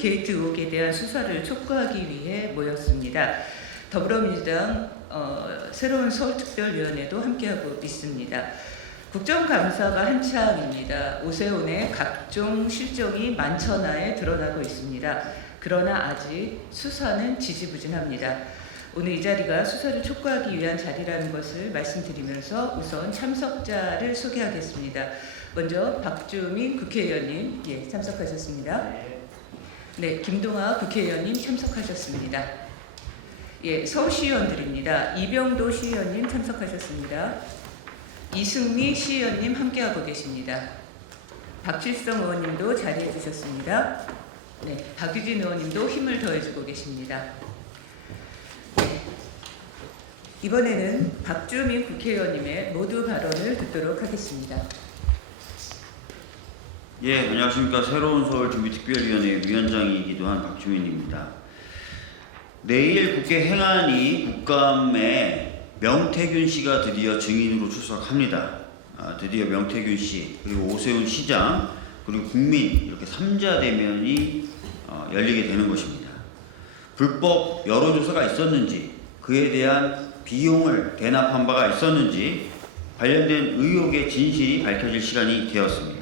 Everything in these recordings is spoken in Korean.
게이트 의혹에 대한 수사를 촉구하기 위해 모였습니다. 더불어민주당 새로운 서울특별위원회도 함께하고 있습니다. 국정감사가 한창입니다. 오세훈의 각종 실정이 만천하에 드러나고 있습니다. 그러나 아직 수사는 지지부진합니다. 오늘 이 자리가 수사를 촉구하기 위한 자리라는 것을 말씀드리면서 우선 참석자를 소개하겠습니다. 먼저 박주민 국회의원님 참석하셨습니다. 네, 김동아 국회의원님 참석하셨습니다. 서울시의원들입니다. 이병도 시의원님 참석하셨습니다. 이승미 시의원님 함께하고 계십니다. 박칠성 의원님도 자리해 주셨습니다. 네, 박유진 의원님도 힘을 더해주고 계십니다. 이번에는 박주민 국회의원님의 모두 발언을 듣도록 하겠습니다. 안녕하십니까. 새로운 서울준비특별위원회 위원장이기도 한 박주민입니다. 내일 국회 행안위 국감에 명태균 씨가 드디어 증인으로 출석합니다. 드디어 명태균 씨, 그리고 오세훈 시장, 그리고 국민, 이렇게 3자 대면이 열리게 되는 것입니다. 불법 여론조사가 있었는지, 그에 대한 비용을 대납한 바가 있었는지 관련된 의혹의 진실이 밝혀질 시간이 되었습니다.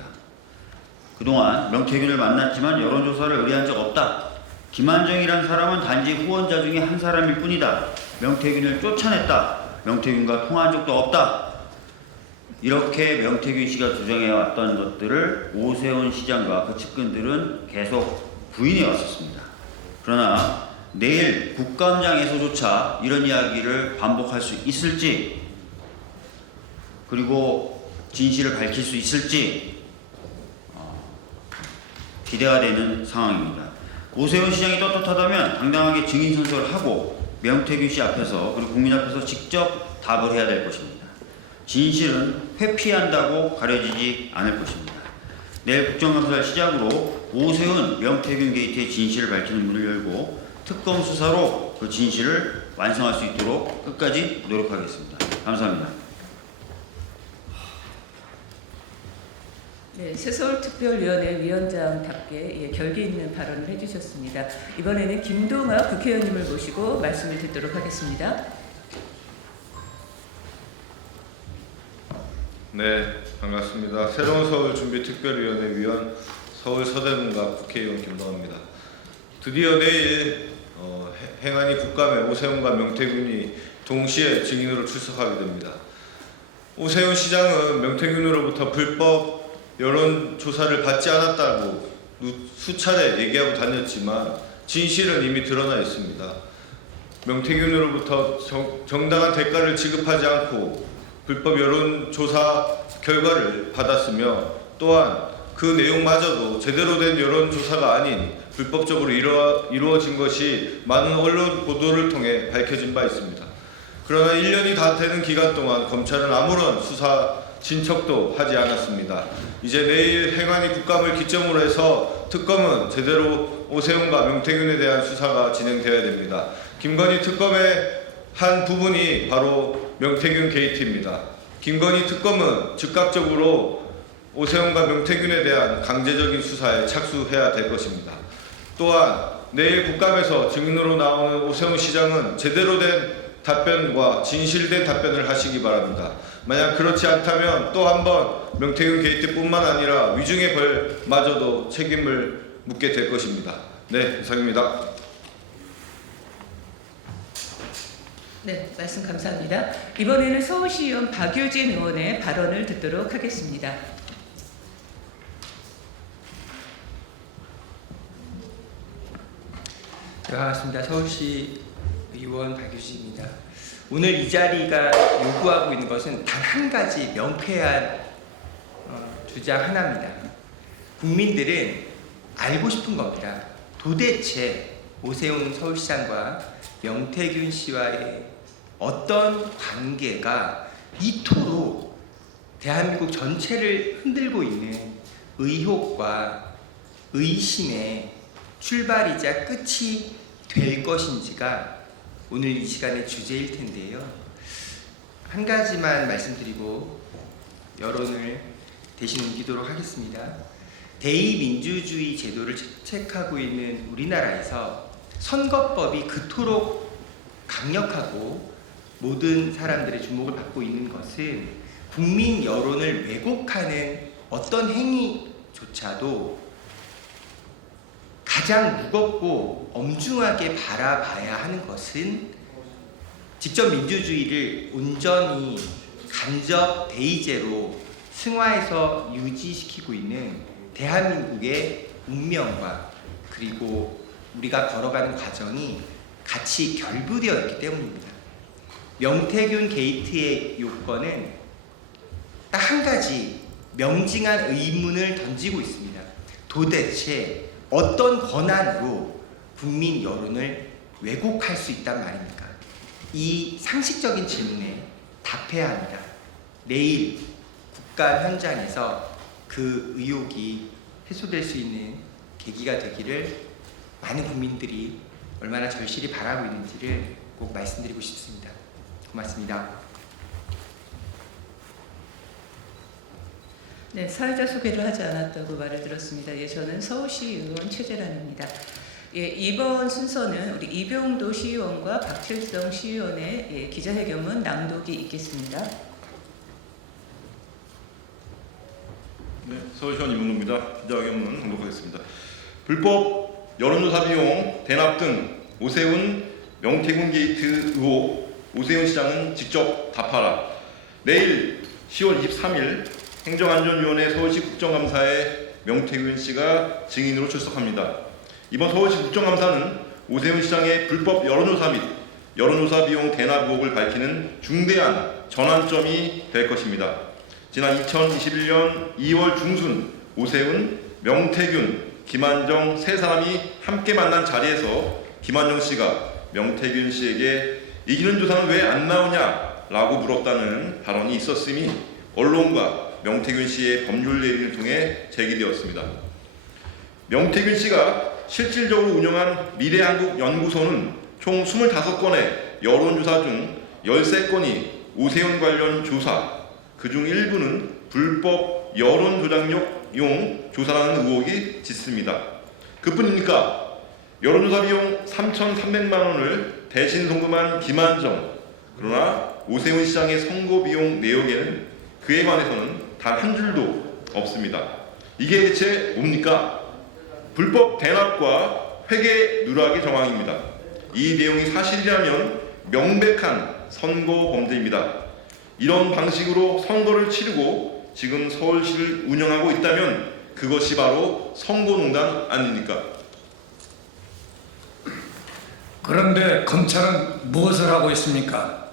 그동안 명태균을 만났지만 여론조사를 의뢰한 적 없다. 김한정이란 사람은 단지 후원자 중에 한 사람일 뿐이다. 명태균을 쫓아냈다. 명태균과 통화한 적도 없다. 이렇게 명태균 씨가 주장해왔던 것들을 오세훈 시장과 그 측근들은 계속 부인해 왔었습니다. 그러나 내일 국감장에서조차 이런 이야기를 반복할 수 있을지, 그리고 진실을 밝힐 수 있을지 기대가 되는 상황입니다. 오세훈 시장이 떳떳하다면 당당하게 증인 선서를 하고 명태균 씨 앞에서, 그리고 국민 앞에서 직접 답을 해야 될 것입니다. 진실은 회피한다고 가려지지 않을 것입니다. 내일 국정감사를 시작으로 오세훈, 명태균 게이트의 진실을 밝히는 문을 열고 특검 수사로 그 진실을 완성할 수 있도록 끝까지 노력하겠습니다. 감사합니다. 네, 새서울특별위원회 위원장답게 결기 있는 발언을 해주셨습니다. 이번에는 김동아 국회의원님을 모시고 말씀을 듣도록 하겠습니다. 네, 반갑습니다. 새로운 서울준비특별위원회 위원 서울서대문갑 국회의원 김동아입니다. 드디어 내일 행안위 국감에 오세훈과 명태균이 동시에 증인으로 출석하게 됩니다. 오세훈 시장은 명태균으로부터 불법 여론조사를 받지 않았다고 수차례 얘기하고 다녔지만 진실은 이미 드러나 있습니다. 명태균으로부터 정당한 대가를 지급하지 않고 불법 여론조사 결과를 받았으며, 또한 그 내용마저도 제대로 된 여론조사가 아닌 불법적으로 이루어진 것이 많은 언론 보도를 통해 밝혀진 바 있습니다. 그러나 1년이 다 되는 기간 동안 검찰은 아무런 수사 진척도 하지 않았습니다. 이제 내일 행안위 국감을 기점으로 해서 특검은 제대로 오세훈과 명태균에 대한 수사가 진행되어야 됩니다. 김건희 특검의 한 부분이 바로 명태균 게이트입니다. 김건희 특검은 즉각적으로 오세훈과 명태균에 대한 강제적인 수사에 착수해야 될 것입니다. 또한 내일 국감에서 증인으로 나오는 오세훈 시장은 제대로 된 답변과 진실된 답변을 하시기 바랍니다. 만약 그렇지 않다면 또 한 번 명태균 게이트뿐만 아니라 위증의 벌마저도 책임을 묻게 될 것입니다. 네, 이상입니다. 네, 말씀 감사합니다. 이번에는 서울시의원 박유진 의원의 발언을 듣도록 하겠습니다. 반갑습니다. 서울시 의원 박유진입니다. 오늘 이 자리가 요구하고 있는 것은 단 한 가지 명쾌한 주장 하나입니다. 국민들은 알고 싶은 겁니다. 도대체 오세훈 서울시장과 명태균 씨와의 어떤 관계가 이토록 대한민국 전체를 흔들고 있는 의혹과 의심의 출발이자 끝이 될 것인지가 오늘 이 시간의 주제일 텐데요. 한 가지만 말씀드리고 여론을 대신 옮기도록 하겠습니다. 대의민주주의 제도를 채택하고 있는 우리나라에서 선거법이 그토록 강력하고 모든 사람들의 주목을 받고 있는 것은 국민 여론을 왜곡하는 어떤 행위조차도 가장 무겁고 엄중하게 바라봐야 하는 것은 직접 민주주의를 온전히 간접 대의제로 승화해서 유지시키고 있는 대한민국의 운명과 그리고 우리가 걸어가는 과정이 같이 결부되어 있기 때문입니다. 명태균 게이트의 요건은 딱 한 가지 명징한 의문을 던지고 있습니다. 도대체 어떤 권한으로 국민 여론을 왜곡할 수 있단 말입니까? 이 상식적인 질문에 답해야 합니다. 내일 국감 현장에서 그 의혹이 해소될 수 있는 계기가 되기를 많은 국민들이 얼마나 절실히 바라고 있는지를 꼭 말씀드리고 싶습니다. 고맙습니다. 네, 사회자 소개를 하지 않았다고 말을 들었습니다. 예, 저는 서울시 의원 최재란입니다. 예, 이번 순서는 우리 이병도 시의원과 박칠성 시의원의 기자회견문 낭독이 있겠습니다. 네, 서울시원 이문호입니다. 기자회견문 낭독하겠습니다. 불법 여론조사 비용 대납 등 오세훈 명태균 게이트 의혹 오세훈 시장은 직접 답하라. 내일 10월 23일 행정안전위원회 서울시 국정감사에 명태균 씨가 증인으로 출석합니다. 이번 서울시 국정감사는 오세훈 시장의 불법 여론조사 및 여론조사 비용 대납 의혹을 밝히는 중대한 전환점이 될 것입니다. 지난 2021년 2월 중순 오세훈, 명태균, 김한정 세 사람이 함께 만난 자리에서 김한정 씨가 명태균 씨에게 이기는 조사는 왜 안 나오냐 라고 물었다는 발언이 있었음이 언론과 명태균 씨의 법률 예리를 통해 제기되었습니다. 명태균 씨가 실질적으로 운영한 미래한국연구소는 총 25건의 여론조사 중 13건이 오세훈 관련 조사, 그중 일부는 불법 여론조작용 조사라는 의혹이 짙습니다. 그뿐입니까? 여론조사 비용 3,300만 원을 대신 송금한 김한정, 그러나 오세훈 시장의 선거 비용 내역에는 그에 관해서는 단 한 줄도 없습니다. 이게 대체 뭡니까? 불법 대납과 회계 누락의 정황입니다. 이 내용이 사실이라면 명백한 선거 범죄입니다. 이런 방식으로 선거를 치르고 지금 서울시를 운영하고 있다면 그것이 바로 선거농단 아닙니까? 그런데 검찰은 무엇을 하고 있습니까?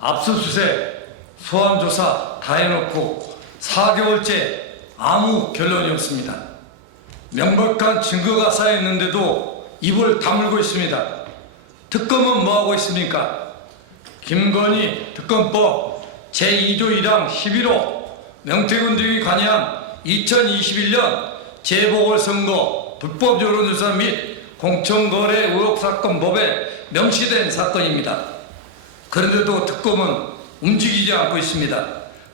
압수수색, 소환조사 다 해놓고 4개월째 아무 결론이 없습니다. 명백한 증거가 쌓여있는데도 입을 다물고 있습니다. 특검은 뭐하고 있습니까? 김건희 특검법 제2조 1항 11호 명태균 등이 관여한 2021년 재보궐선거 불법 여론조사 및 공천거래 의혹 사건 법에 명시된 사건입니다. 그런데도 특검은 움직이지 않고 있습니다.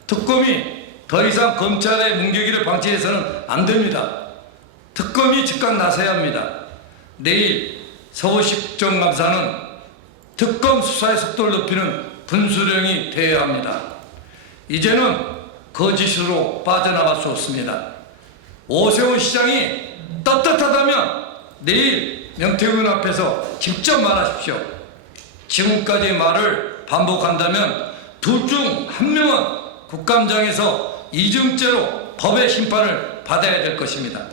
특검이 더 이상 검찰의 문개기를 방치해서는 안 됩니다. 특검이 즉각 나서야 합니다. 내일 서울시 국정감사는 특검 수사의 속도를 높이는 분수령이 되어야 합니다. 이제는 거짓으로 빠져나갈 수 없습니다. 오세훈 시장이 떳떳하다면 내일 명태균 앞에서 직접 말하십시오. 지금까지의 말을 반복한다면 둘 중 한 명은 국감장에서 이중죄로 법의 심판을 받아야 될 것입니다.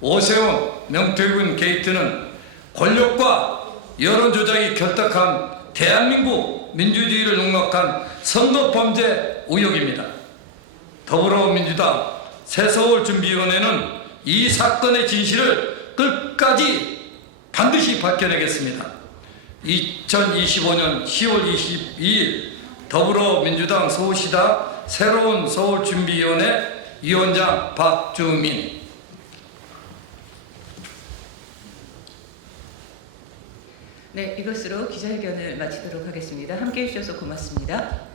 오세훈, 명태균 게이트는 권력과 여론조작이 결탁한 대한민국 민주주의를 농락한 선거범죄 의혹입니다. 더불어민주당 새서울준비위원회는 이 사건의 진실을 끝까지 반드시 밝혀내겠습니다. 2025년 10월 22일 더불어민주당 서울시당 새로운 서울준비위원회 위원장 박주민. 네, 이것으로 기자회견을 마치도록 하겠습니다. 함께해 주셔서 고맙습니다.